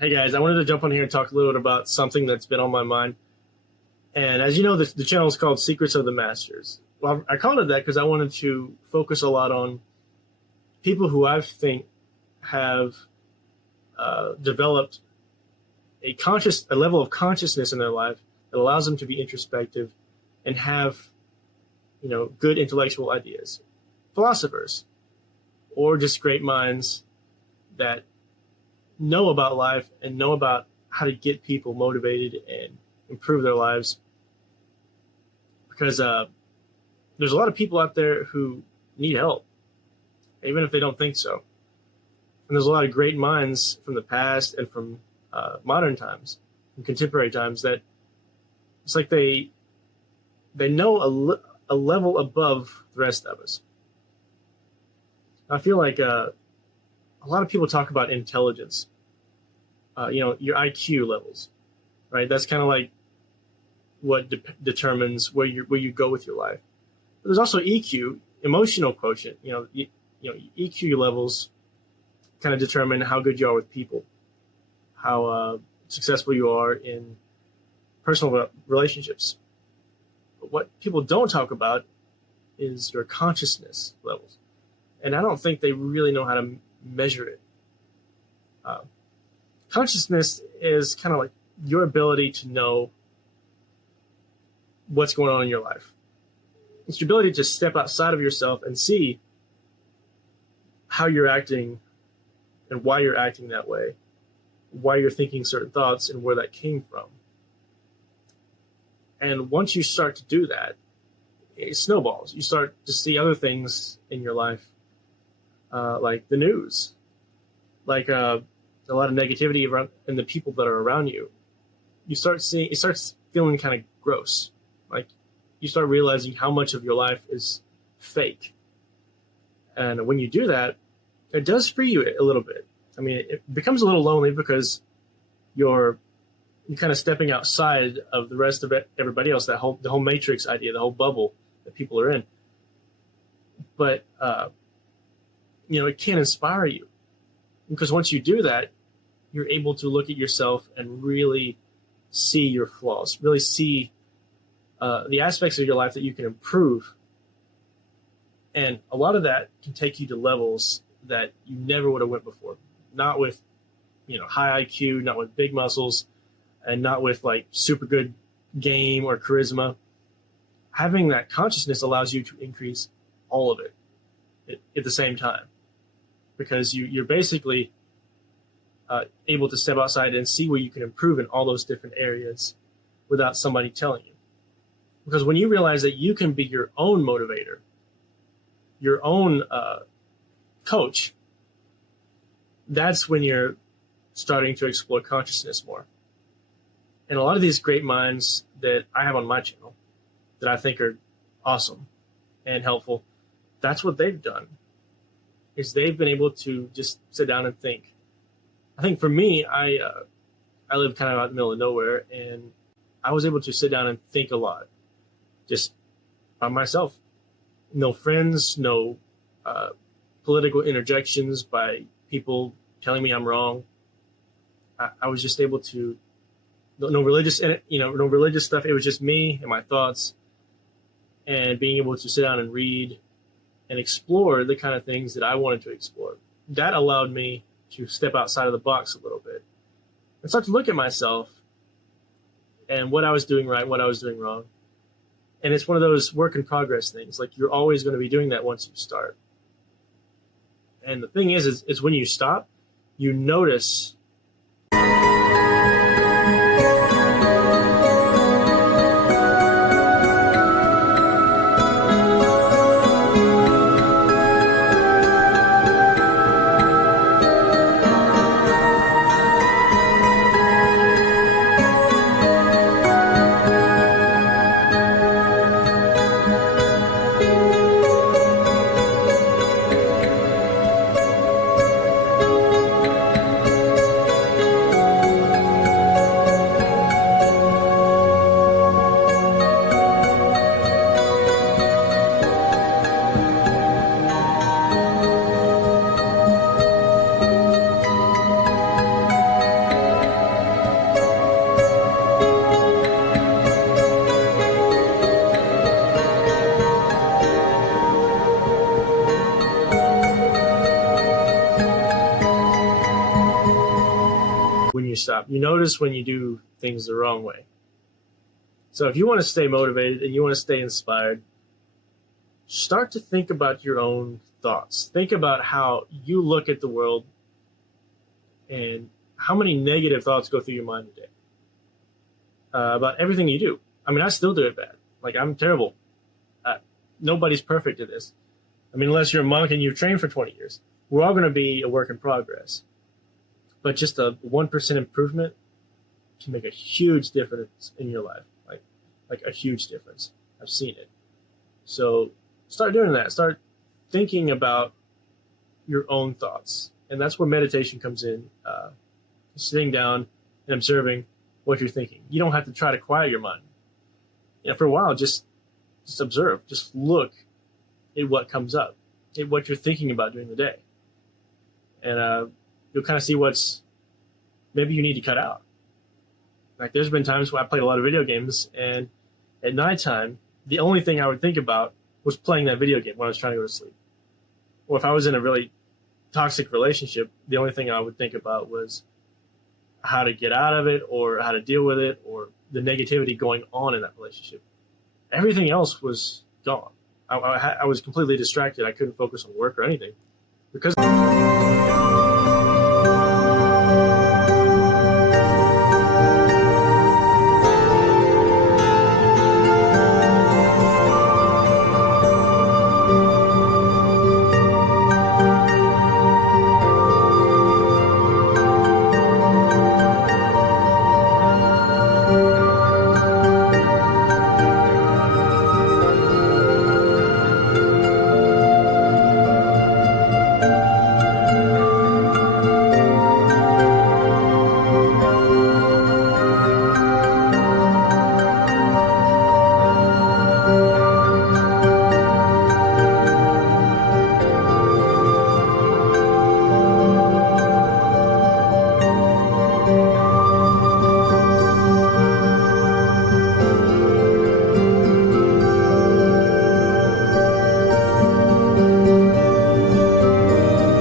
Hey guys, I wanted to jump on here and talk a little bit about something that's been on my mind. And as you know, the channel is called Secrets of the Masters. Well, I called it that because I wanted to focus a lot on people who I think have developed a level of consciousness in their life that allows them to be introspective and have, good intellectual ideas. Philosophers, or just great minds that know about life and know about how to get people motivated and improve their lives. Because there's a lot of people out there who need help, even if they don't think so. And there's a lot of great minds from the past and from modern times, and contemporary times, that it's like they know a level above the rest of us. I feel like a lot of people talk about intelligence, your IQ levels, right? That's kind of like what determines where you go with your life. But there's also EQ, emotional quotient. EQ levels kind of determine how good you are with people, how successful you are in personal relationships. But what people don't talk about is your consciousness levels. And I don't think they really know how to measure it. Consciousness is kind of like your ability to know what's going on in your life. It's your ability to step outside of yourself and see how you're acting and why you're acting that way, why you're thinking certain thoughts and where that came from. And once you start to do that, it snowballs. You start to see other things in your life, like the news, like a lot of negativity around, and the people that are around you. It starts feeling kind of gross. Like you start realizing how much of your life is fake. And when you do that, it does free you a little bit. I mean, it becomes a little lonely because you're kind of stepping outside of the rest of everybody else, the whole matrix idea, the whole bubble that people are in. But, it can inspire you, because once you do that, you're able to look at yourself and really see your flaws, really see the aspects of your life that you can improve. And a lot of that can take you to levels that you never would have went before. Not with, high IQ, not with big muscles, and not with like super good game or charisma. Having that consciousness allows you to increase all of it at the same time, because you're basically able to step outside and see where you can improve in all those different areas without somebody telling you. Because when you realize that you can be your own motivator, your own coach, that's when you're starting to explore consciousness more. And a lot of these great minds that I have on my channel that I think are awesome and helpful, that's what they've done, is they've been able to just sit down and think. I think for me, I live kind of out in the middle of nowhere, and I was able to sit down and think a lot, just by myself. No friends, no political interjections by people telling me I'm wrong. I was just able to, no religious stuff. It was just me and my thoughts, and being able to sit down and read and explore the kind of things that I wanted to explore. That allowed me to step outside of the box a little bit and start to look at myself and what I was doing right, what I was doing wrong. And it's one of those work in progress things. Like, you're always going to be doing that once you start. And the thing is when you stop, you notice you stop. You notice when you do things the wrong way. So if you want to stay motivated and you want to stay inspired, start to think about your own thoughts. Think about how you look at the world and how many negative thoughts go through your mind a day about everything you do. I mean, I still do it bad. Like, I'm terrible. Nobody's perfect at this. I mean, unless you're a monk and you've trained for 20 years. We're all going to be a work in progress. But just a 1% improvement can make a huge difference in your life. Like a huge difference. I've seen it. So start doing that. Start thinking about your own thoughts. And that's where meditation comes in. Sitting down and observing what you're thinking. You don't have to try to quiet your mind. For a while, just observe. Just look at what comes up, at what you're thinking about during the day. And you'll kind of see what's maybe you need to cut out. Like, there's been times where I played a lot of video games, and at nighttime, the only thing I would think about was playing that video game when I was trying to go to sleep. Or if I was in a really toxic relationship, the only thing I would think about was how to get out of it, or how to deal with it, or the negativity going on in that relationship. Everything else was gone. I was completely distracted. I couldn't focus on work or anything because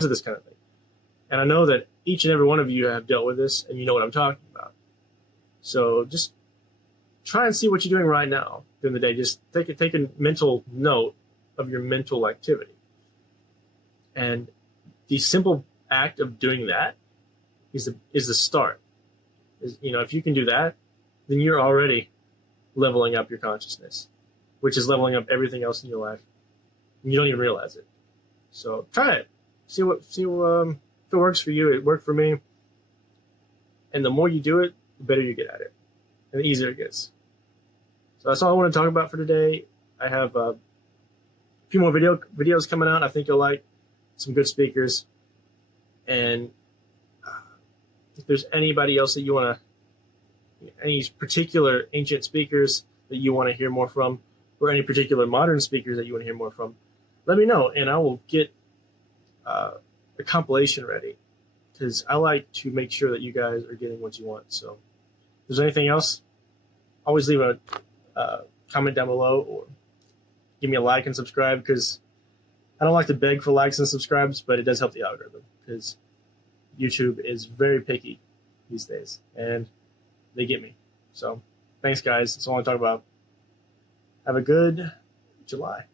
of this kind of thing. And I know that each and every one of you have dealt with this, and you know what I'm talking about. So just try and see what you're doing right now during the day. Just take a mental note of your mental activity. And the simple act of doing that is the start. If you can do that, then you're already leveling up your consciousness, which is leveling up everything else in your life. And you don't even realize it. So try it. See if it works for you. It worked for me. And the more you do it, the better you get at it, and the easier it gets. So that's all I want to talk about for today. I have a few more videos coming out. I think you'll like some good speakers. And if there's anybody else that you want to, any particular ancient speakers that you want to hear more from, or any particular modern speakers that you want to hear more from, let me know, and I will get a compilation ready, because I like to make sure that you guys are getting what you want. So if there's anything else, always leave a comment down below, or give me a like and subscribe, because I don't like to beg for likes and subscribes, but it does help the algorithm, because YouTube is very picky these days, and they get me. So thanks, guys. That's all I want to talk about. Have a good July.